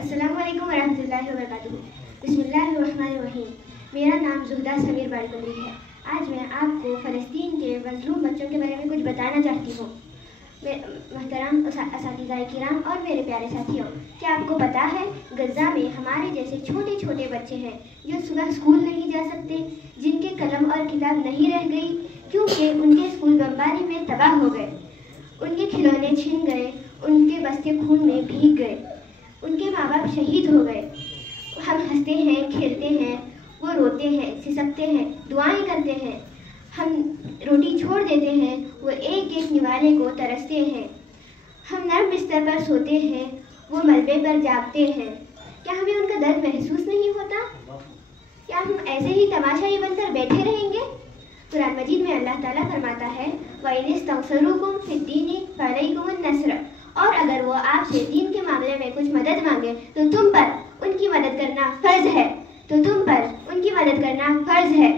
السلام علیکم ورحمۃ اللہ وبرکاتہ۔ بسم اللہ الرحمن الرحیم۔ میرا نام زہدہ سمیر باڑیپلی ہے۔ آج میں آپ کو فلسطین کے مظلوم بچوں کے بارے میں کچھ بتانا چاہتی ہوں۔ محترم اساتذہ کرام اور میرے پیارے ساتھیوں، کیا آپ کو پتہ ہے غزہ میں ہمارے جیسے چھوٹے چھوٹے بچے ہیں جو صبح اسکول نہیں جا سکتے، جن کے قلم اور کتاب نہیں رہ گئی کیونکہ ان کے اسکول بمباری میں تباہ ہو گئے، ان کے کھلونے چھن گئے، ان کے بستے خون میں بھیگ گئے، ان کے ماں باپ شہید ہو گئے۔ ہم ہنستے ہیں، کھیلتے ہیں، وہ روتے ہیں، سسکتے ہیں، دعائیں کرتے ہیں، ہم روٹی چھوڑ دیتے ہیں، وہ ایک ایک نوالے کو ترستے ہیں، ہم نرم بستر پر سوتے ہیں، وہ ملبے پر جاگتے ہیں۔ کیا ہمیں ان کا درد محسوس نہیں ہوتا؟ کیا ہم ایسے ہی تماشائی بن کر بیٹھے رہیں گے؟ قرآن مجید میں اللہ تعالیٰ فرماتا ہے وَإِنِ اسْتَنصَرُوكُمْ فِي الدِّينِ فَعَلَيْكُمُ النَّصْرُ، اور اگر وہ آپ سے دین کے معاملے میں کچھ مدد مانگے تو تم پر ان کی مدد کرنا فرض ہے،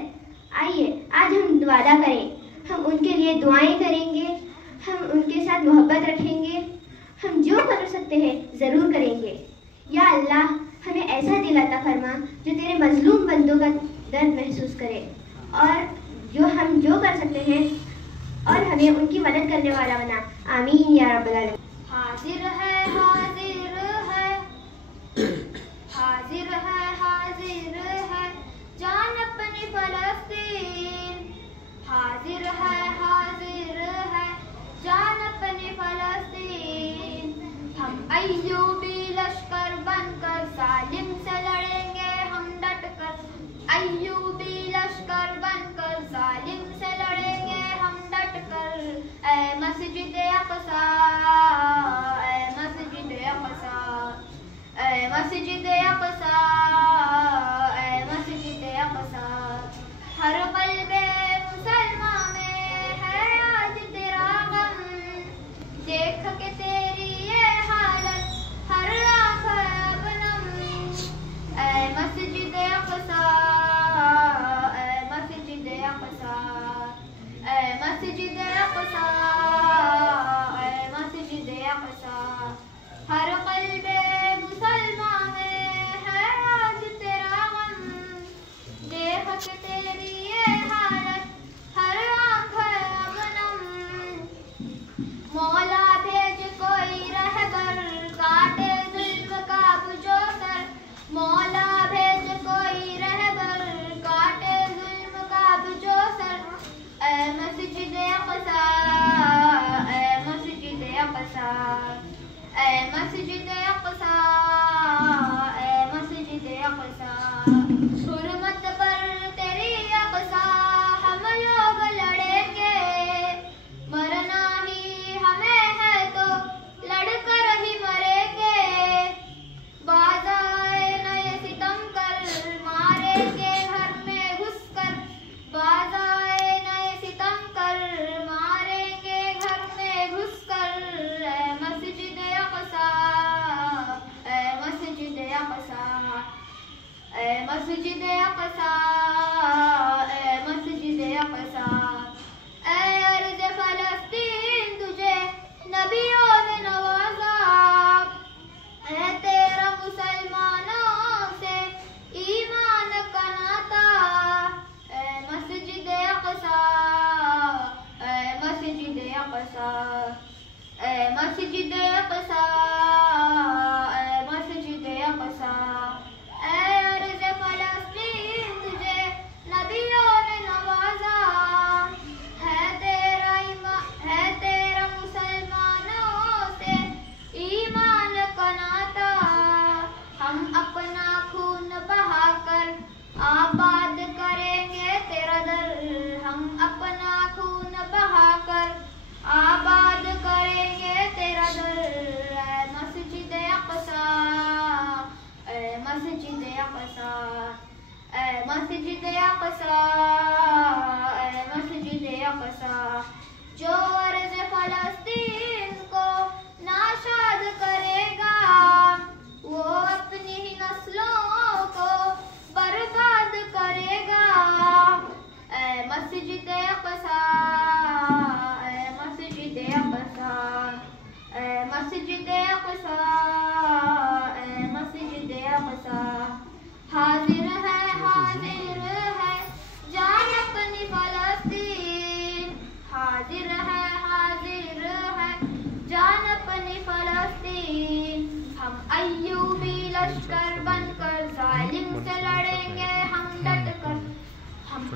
آئیے آج ہم وعدہ کریں، ہم ان کے لیے دعائیں کریں گے، ہم ان کے ساتھ محبت رکھیں گے، ہم جو کر سکتے ہیں ضرور کریں گے۔ یا اللہ ہمیں ایسا دل عطا فرما جو تیرے مظلوم بندوں کا درد محسوس کرے، اور ہم جو کر سکتے ہیں اور ہمیں ان کی مدد کرنے والا بنا، آمین یا رب العالمین۔ حاضر ہے حاضر ہے، حاضر ہے حاضر ہے جان اپنی فلسطین، حاضر ہے حاضر ہے جان اپنی فلسطین، ہم ایوبی لشکر بن کر ظالم سے لڑیں گے، ہم ڈٹ کر ایوبی لشکر بن کر ظالم سے لڑیں گے، ہم ڈٹ کر۔ اے مسجد اقصی، اے مسجد اقصی، اے مسجد اقصی، اے مسجد اقصی، ہر قلب مسلمان میں ہے آج تیرا غم، دیکھ کے تیری یہ حالت ہر آنکھ اب نم، اے مسجد اقصی، اے مسجد اقصی، اے مسجد اقصی، اے مسجد اقصی، ہر قلب مسلمان میں ہے آج تیرا غم، دیکھ کے تیری یہ حالت ہر آنکھ اب نم، مولا بھیج کوئی رہبر کاٹے ظلم کا جو سر، مولا بھیج کوئی رہبر کاٹے ظلم کا جو سر، اے مسجد اقصی، اے مسجد اقصی، اے مسجد اقصی، اے مسجد اقصی، حرمت پر تیری اقصی ہم لوگ لڑیں گے، مرنا ہی ہمیں ہے تو لڑ کر ہی مریں گے، باز آئے نئے ستم کر ماریں گے گھر میں گھس کر، باز آئے نئے ستم کر ماریں گے گھر میں گھس کر، اے مسجد اقصی، اے مسجد اقصی، اے مسجد اقصی، اے مسجد اقصی، اے ارض فلسطین تجھے نبیوں نے نوازا، اے تیرا مسلمانوں سے ایمان کا ناتا، اے مسجد اقصی، اے مسجد اقصی، اے مسجد اقصی، اے مسجد اقصی، اے ارض فلسطین تجھے نبیوں نے نوازا، ہے تیرا مسلمانوں سے ایمان کا ناتا، ہم اپنا خون بہا کر آباد کریں گے تیرا در، ہم اپنا خون بہا کر آباد کریں گے تیرا در، اے مسجد اقصی، اے مسجد اقصی، اے مسجد اقصی، اے مسجد اقصی، جو ارض فلسطین کو ناشاد کرے گا وہ اپنی ہی نسلوں کو برباد کرے گا، اے مسجد اقصی، اے مسجد اقصی، اے مسجد اقصی، اے مسجد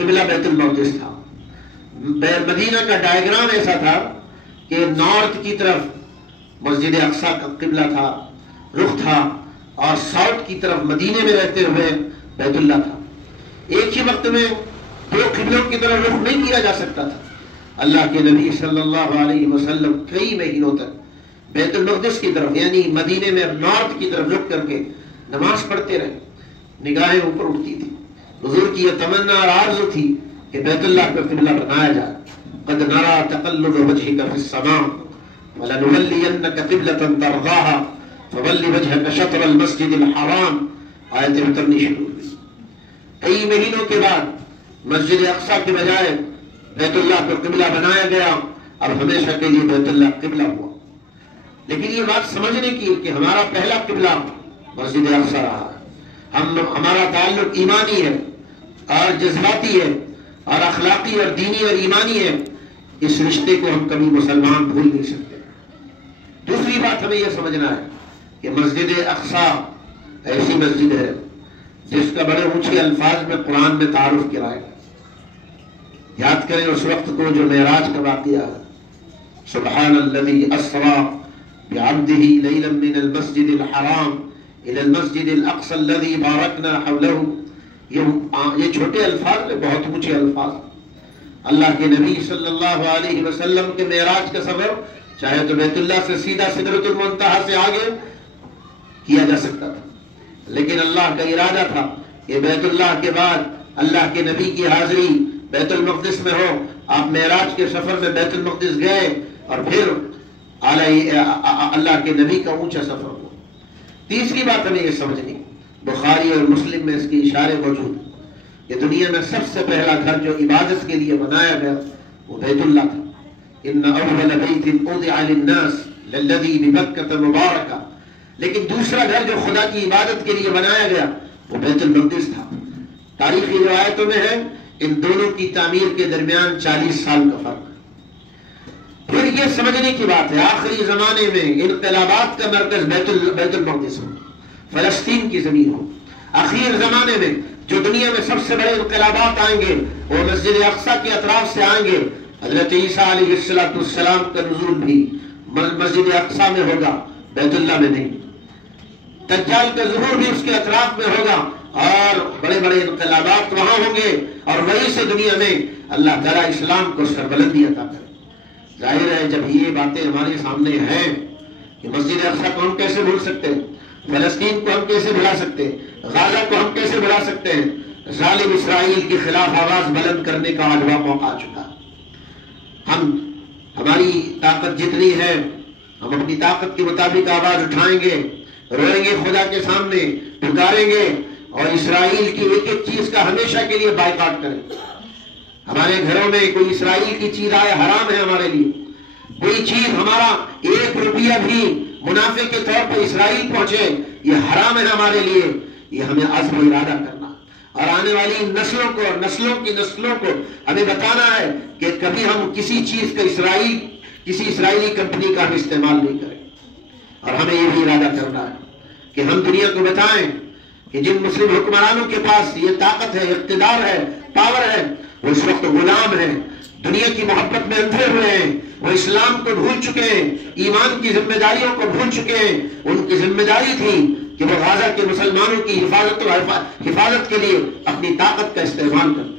قبلہ بیت المقدس تھا. مدینہ کا ڈائیگرام ایسا تھا کہ نارتھ کی طرف مسجد اقصی کا قبلہ تھا، رخ تھا، اور ساؤتھ کی طرف مدینے میں رہتے ہوئے بیت اللہ تھا. ایک ہی وقت میں دو قبلوں کی طرف رخ نہیں کیا جا سکتا تھا. اللہ کے نبی صلی اللہ علیہ وسلم کئی مہینوں تک بیت المقدس کی طرف یعنی مدینے میں نارتھ کی طرف رخ کر کے نماز پڑھتے رہے. نگاہیں اوپر اٹھتی تھی. حضور کی یہ تمنا اور آرزو تھی کہ بیت اللہ کا قبلہ بنایا جائے. قد نرى تقلب وجهك في السماء ولنولينك قبلة ترضاها فول وجهك شطر المسجد الحرام. آیتیں اترنی شروع ہوئی. کئی مہینوں کے بعد مسجد اقصی کے بجائے بیت اللہ کو قبلہ بنایا گیا. اب ہمیشہ کے لیے بیت اللہ قبلہ ہوا. لیکن یہ بات سمجھنے کی کہ ہمارا پہلا قبلہ مسجد اقصی رہا ہے. ہمارا تعلق ایمانی ہے اور جذباتی ہے اور اخلاقی اور دینی اور ایمانی ہے. اس رشتے کو ہم کبھی مسلمان بھول نہیں سکتے. دوسری بات ہمیں یہ سمجھنا ہے کہ مسجد اقصی ایسی مسجد ہے جس کا بڑے اونچے الفاظ میں قرآن میں تعارف کرایا گیا. یاد کریں اس وقت کو جو معراج کا واقعہ ہے. سبحان الذی اسری بعبدہ لیلا من المسجد الحرام الى المسجد الاقصى الذي باركنا حوله. یہ چھوٹے الفاظ میں بہت اونچے الفاظ. اللہ کے نبی صلی اللہ علیہ وسلم کے معراج کا سفر چاہے تو بیت اللہ سے سیدھا سدرۃ المنتہا سے آگے کیا جا سکتا تھا، لیکن اللہ کا ارادہ تھا کہ بیت اللہ کے بعد اللہ کے نبی کی حاضری بیت المقدس میں ہو. آپ معراج کے سفر میں بیت المقدس گئے اور پھر اللہ کے نبی کا اونچا سفر ہو. تیسری بات ہمیں یہ سمجھنی، بخاری اور مسلم میں اس کے اشارے موجود ہیں کہ دنیا میں سب سے پہلا گھر جو عبادت کے لیے بنایا گیا وہ بیت اللہ تھا. ان اول بیت وضع للناس للذی ببکۃ مبارکہ. لیکن دوسرا گھر جو خدا کی عبادت کے لیے بنایا گیا وہ بیت المقدس تھا. تاریخی روایتوں میں ہے ان دونوں کی تعمیر کے درمیان 40 سال کا فرق. پھر یہ سمجھنے کی بات ہے آخری زمانے میں انقلابات کا مرکز بیت المقدس ہو، فلسطین کی زمین ہو. آخر زمانے میں جو دنیا میں سب سے بڑے انقلابات آئیں گے وہ مسجد اقصی کے اطراف سے آئیں گے. حضرت عیسیٰ علیہ السلام کا نزول بھی مسجد اقصی میں ہوگا، بیت اللہ میں نہیں. دجال کا ظہور بھی اس کے اطراف میں ہوگا اور بڑے بڑے انقلابات وہاں ہوں گے اور وہیں سے دنیا میں اللہ تعالیٰ اسلام کو سربلندی عطا کرے. ظاہر ہے جب یہ باتیں ہمارے سامنے ہیں کہ مسجد اقصی کو ہم کیسے بھول سکتے ہیں، فلسطین کو ہم کیسے بھلا سکتے ہیں، غزہ کو ہم کیسے بھلا سکتے ہیں. ظالم اسرائیل کے خلاف آواز بلند کرنے کا آج موقع آ چکا. ہماری طاقت جتنی ہے ہم اپنی طاقت کے مطابق آواز اٹھائیں گے، روئیں گے خدا کے سامنے، پکاریں گے اور اسرائیل کی ایک ایک چیز کا ہمیشہ کے لیے بائیکاٹ کریں. ہمارے گھروں میں کوئی اسرائیل کی چیز آئے حرام ہے ہمارے لیے. کوئی چیز ہمارا 1 روپیہ بھی منافع کے طور پر اسرائیل پہنچے یہ حرام ہے ہمارے لیے. یہ ہمیں عزم و ارادہ کرنا اور آنے والی نسلوں کو اور نسلوں کی نسلوں کو ہمیں بتانا ہے کہ کبھی ہم کسی چیز کا کسی اسرائیلی کمپنی کا ہم استعمال نہیں کریں. اور ہمیں یہ بھی ارادہ کرنا ہے کہ ہم دنیا کو بتائیں کہ جن مسلم حکمرانوں کے پاس یہ طاقت ہے، اقتدار ہے، پاور ہے، وہ اس وقت غلام ہیں، دنیا کی محبت میں اندھے ہوئے ہیں، وہ اسلام کو بھول چکے ہیں، ایمان کی ذمہ داریوں کو بھول چکے ہیں. ان کی ذمہ داری تھی کہ وہ غزہ کے مسلمانوں کی حفاظت کے لیے اپنی طاقت کا استعمال کریں.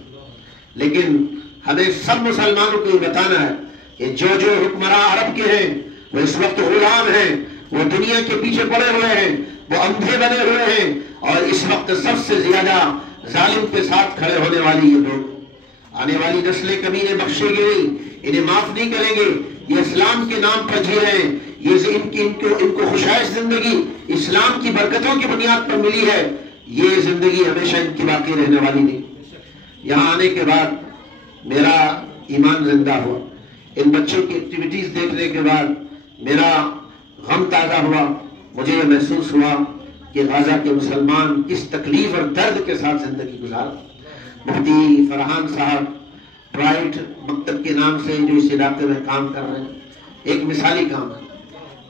لیکن ہمیں سب مسلمانوں کو یہ بتانا ہے کہ جو حکمراں عرب کے ہیں وہ اس وقت غلام ہیں، وہ دنیا کے پیچھے پڑے ہوئے ہیں، وہ اندھے بنے ہوئے ہیں اور اس وقت سب سے زیادہ ظالم کے ساتھ کھڑے ہونے والی یہ لوگ. آنے والی نسلیں کبھی انہیں بخشے گی نہیں، انہیں معاف نہیں کریں گے. یہ اسلام کے نام پر جی رہے ہیں، یہ ان کو خوشائش زندگی اسلام کی برکتوں کی بنیاد پر ملی ہے. یہ زندگی ہمیشہ ان کی باقی رہنے والی نہیں. یہاں آنے کے بعد میرا ایمان زندہ ہوا. ان بچوں کی ایکٹیویٹیز دیکھنے کے بعد میرا غم تازہ ہوا. مجھے یہ محسوس ہوا کہ غزہ کے مسلمان کس تکلیف اور درد کے ساتھ زندگی گزار. مفتی فرحان صاحب برائٹ مکتب کے نام سے جو اس علاقے میں کام کر رہے ہیں، ایک مثالی کام ہے.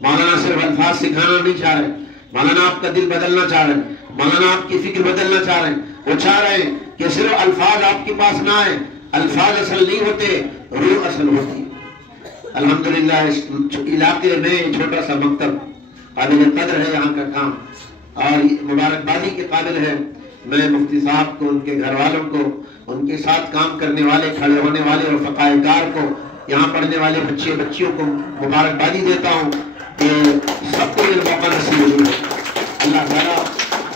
مولانا صرف الفاظ سکھانا نہیں چاہ رہے، مولانا آپ کا دل بدلنا چاہ رہے ہیں، مولانا آپ کی فکر بدلنا چاہ رہے ہیں. وہ چاہ رہے ہیں کہ صرف الفاظ آپ کے پاس نہ آئے، الفاظ اصل نہیں ہوتے، روح اصل ہوتی ہے۔ الحمدللہ اس علاقے میں چھوٹا سا مکتب قابل قدر ہے یہاں کا کام، اور مبارکبادی کے قابل ہے۔ میں مفتی صاحب کو، ان کے گھر والوں کو، ان کے ساتھ کام کرنے والے، کھڑے ہونے والے اور فقائے کار کو، یہاں پڑھنے والے بچے بچیوں کو مبارکبادی دیتا ہوں کہ سب کو یہ موقع نصیب ہوا۔ اللہ تعالیٰ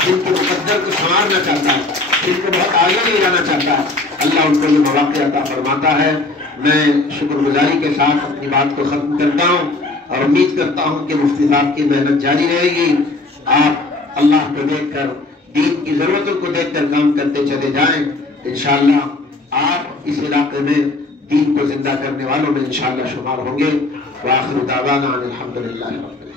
جن کے مقدر کو سنوارنا چاہتا ہے، جن کو بہت آگے لے جانا چاہتا ہے، اللہ ان کو یہ مواقع عطا فرماتا ہے۔ میں شکر گزاری کے ساتھ اپنی بات کو ختم کرتا ہوں اور امید کرتا ہوں کہ مفتی صاحب کی محنت جاری رہے گی۔ آپ اللہ کو دیکھ کر، دین کی ضرورتوں کو دیکھ کر کام کرتے چلے جائیں، انشاءاللہ آپ اس علاقے میں دین کو زندہ کرنے والوں میں انشاءاللہ شمار ہوں گے۔ وآخر دعوانا ان الحمدللہ رب العالمین۔